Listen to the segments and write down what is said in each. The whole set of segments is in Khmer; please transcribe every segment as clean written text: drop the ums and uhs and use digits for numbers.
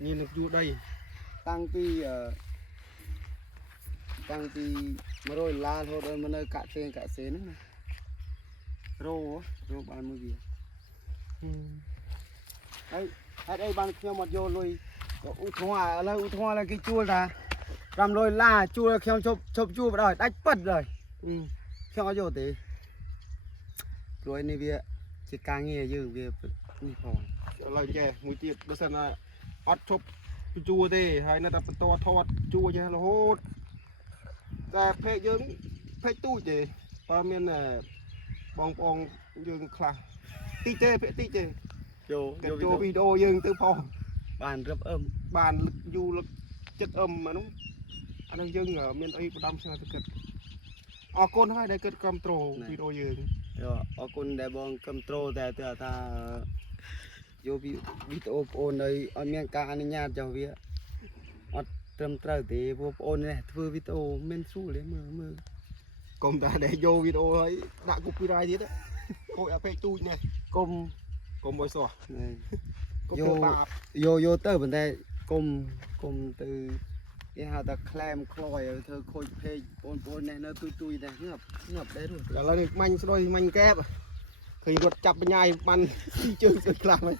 nhìn được chu đây tăng pi mà rồi la thôi rồi mà nơi cả xe nữa rô bán mua gì đấy ở đây bán theo một vô lui u thoa là cái chua là làm rồi la chua theo chụp chua rồi đánh bật rồi theo vô tí rồi này bia chỉ càng nghe dư bia như phòng lời chè mùi tiệt bữa sau là ót chụp chua thế hay là tập to thọt chua chứ là hốtแต่เพจយើងเพจตู้ទេបើមានបងប្អូនយើងខ្លះតិចទេភាគតិចទេ ចូលវីដេអូយើងទៅផង បានរឹបអឹម បានយូរចិត្តអឹមអានោះអានឹងយើងមានអីផ្ដាំឆ្ងាយទៅគិតអរគុណហើយដែលគិតគ្រប់ត្រូលវីដេអូយើង អរគុណដែលបងគ្រប់ត្រូលតែថាយកវីដេអូបងអូនឲ្យមានការអនុញ្ញាតចុះវាអត់ត្រឹមត្រូវទេបងប្អូននេះធ្វើវីដេអូមិនស្រួលទេមើល កុំតែដែលយកវីដេអូហើយដាក់ copyright ទៀតខូចអាពេកទូចនេះ កុំ កុំឲ្យសោះ យកទៅប៉ុន្តែកុំទៅគេហៅថាក្លែមខ្លោយឲ្យធ្វើខូចពេកបងប្អូននេះនៅទួយនេះងាប់ដែរនោះ ឥឡូវនេះមាញ់ស្ដុយមាញ់កែបឃើញរត់ចាប់បញ្ញាយបានស៊ីជើងស្អីខ្លះហើយ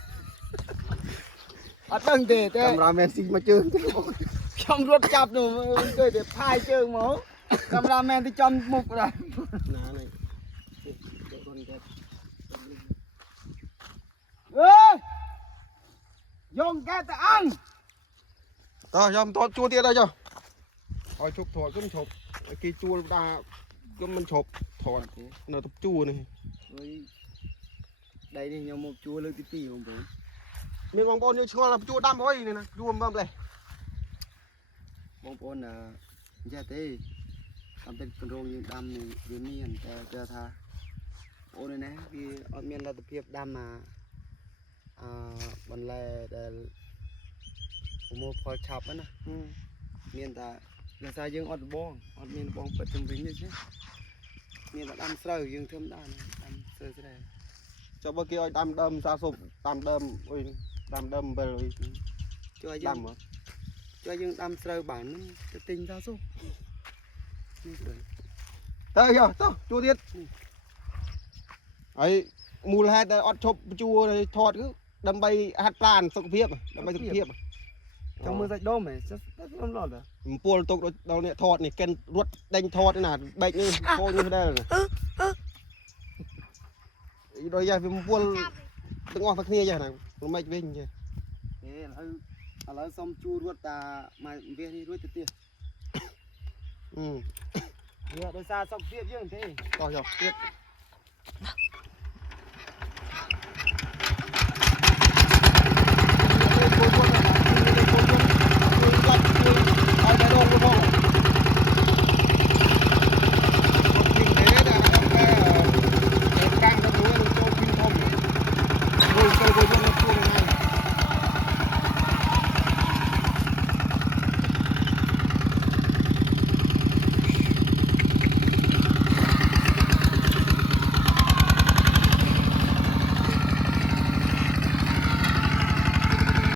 អត់ដឹងទេ កាមេរ៉ាមែនស៊ីមកជើង ខ្ញុំរត់ចាប់នោះគេទៅផាយជើងមកកាមេរ៉ាមែនទៅចំមុខដែរ ណានេះយករុនកែប អើយយកកែទៅអញ តោះខ្ញុំថតជួទៀតហើយចុះឲ្យជប់ថតគឺជប់គេជួលដាគឺមិនជប់ថតនៅទៅជួនេះ អើយដៃនេះខ្ញុំមកជួលើកទី2បងប្អូន មានបងប្អូនយើងឆ្ងល់ថាជួដាំអុយនេះណាជួមើលម្លេះ បងប្អូនចេះទេតាមតែគម្រោងយើងដាំនេះវាមានតែគេថាអូននេះវាអត់មានលទ្ធភាពដាំបន្លែដែលប្រមូលផលឆាប់ណាមានតែដោយសារយើងអត់បងអត់មានបងពិតជំវិញទេមានតែដាំស្រូវយើងធ្វើមិនបានដាំស្រូវស្រែ ចុះបើគេឲ្យដាំដើមសាសុបដាំដើមអុយដាំដើមអំបិលអុយ ជួយយើងដាំស្រូវបានទៅទិញសាសុប ទៅយោទៅជួទៀតហើយមូលហេតុដែលអត់ឈប់ជួថតគឺដើម្បីហាត់ប្រាណសុខភាពដើម្បីសុខភាព ចង់មើលសាច់ដូមហ៎ខ្ញុំឡត់ អំពូលទុកដល់អ្នកថតនេះកិនរត់ដេញថតណាបែកនេះខូចនេះដែរដោយយ៉ាវាអំពូលទាំងអស់តែគ្នាចាស់ណាមិនមិនវិញចា ឥឡូវសុំជួរត់តាមកវានេះរួចទៅទៀតវាដោយសារសុខភាពយើងទេ តោះយកទៀត